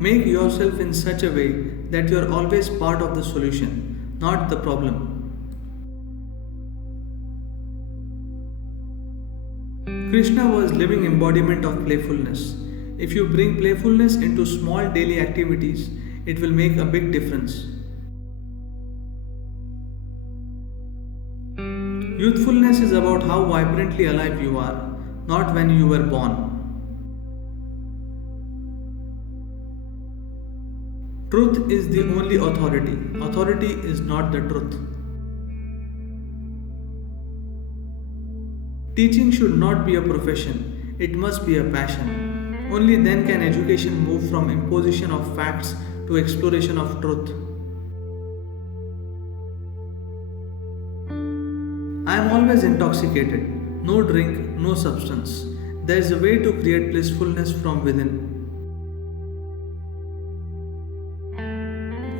Make yourself in such a way that you are always part of the solution, not the problem. Krishna was living embodiment of playfulness. If you bring playfulness into small daily activities, it will make a big difference. Youthfulness is about how vibrantly alive you are, not when you were born. Truth is the only authority. Authority is not the truth. Teaching should not be a profession, it must be a passion. Only then can education move from imposition of facts to exploration of truth. I am always intoxicated. No drink, no substance. There is a way to create blissfulness from within.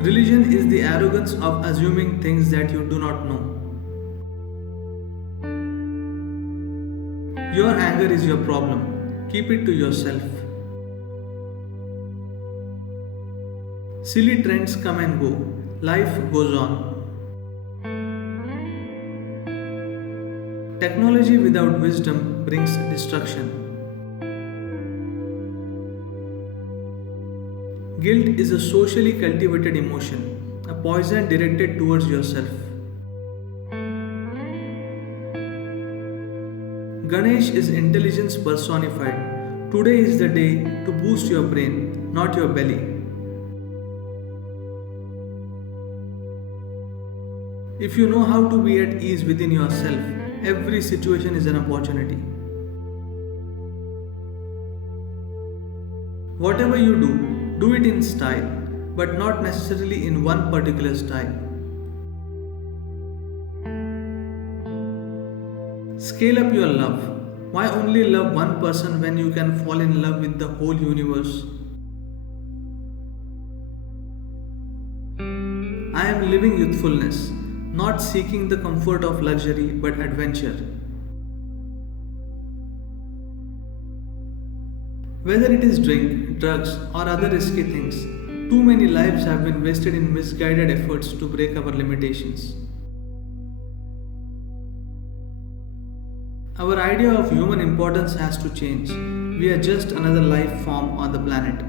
Religion is the arrogance of assuming things that you do not know. Your anger is your problem. Keep it to yourself. Silly trends come and go. Life goes on. Technology without wisdom brings destruction. Guilt is a socially cultivated emotion, a poison directed towards yourself. Ganesh is intelligence personified. Today is the day to boost your brain, not your belly. If you know how to be at ease within yourself, every situation is an opportunity. Whatever you do it in style, but not necessarily in one particular style. Scale up your love. Why only love one person when you can fall in love with the whole universe? I am living youthfulness, not seeking the comfort of luxury but adventure. Whether it is drink, drugs, or other risky things, too many lives have been wasted in misguided efforts to break our limitations. Our idea of human importance has to change. We are just another life form on the planet.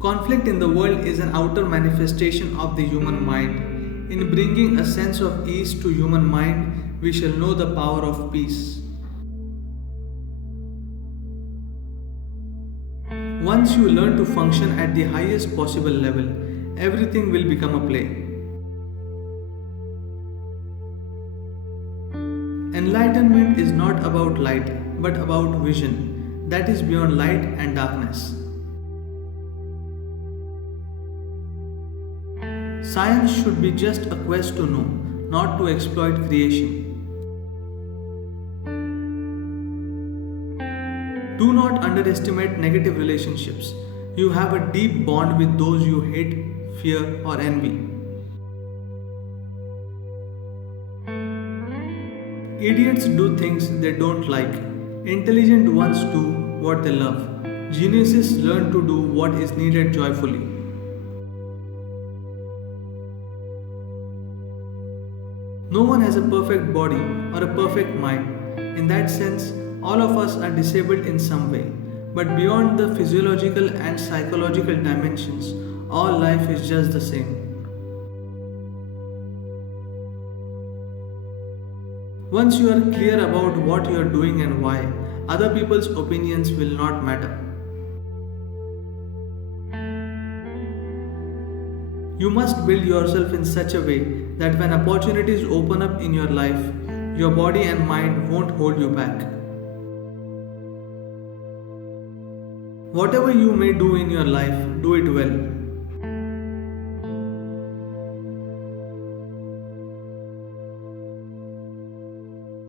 Conflict in the world is an outer manifestation of the human mind. In bringing a sense of ease to human mind, we shall know the power of peace. Once you learn to function at the highest possible level, everything will become a play. Enlightenment is not about light, but about vision that is beyond light and darkness. Science should be just a quest to know, not to exploit creation. Do not underestimate negative relationships. You have a deep bond with those you hate, fear, or envy. Idiots do things they don't like. Intelligent ones do what they love. Geniuses learn to do what is needed joyfully. No one has a perfect body or a perfect mind. In that sense, all of us are disabled in some way. But beyond the physiological and psychological dimensions, all life is just the same. Once you are clear about what you are doing and why, other people's opinions will not matter. You must build yourself in such a way that when opportunities open up in your life, your body and mind won't hold you back. Whatever you may do in your life, do it well.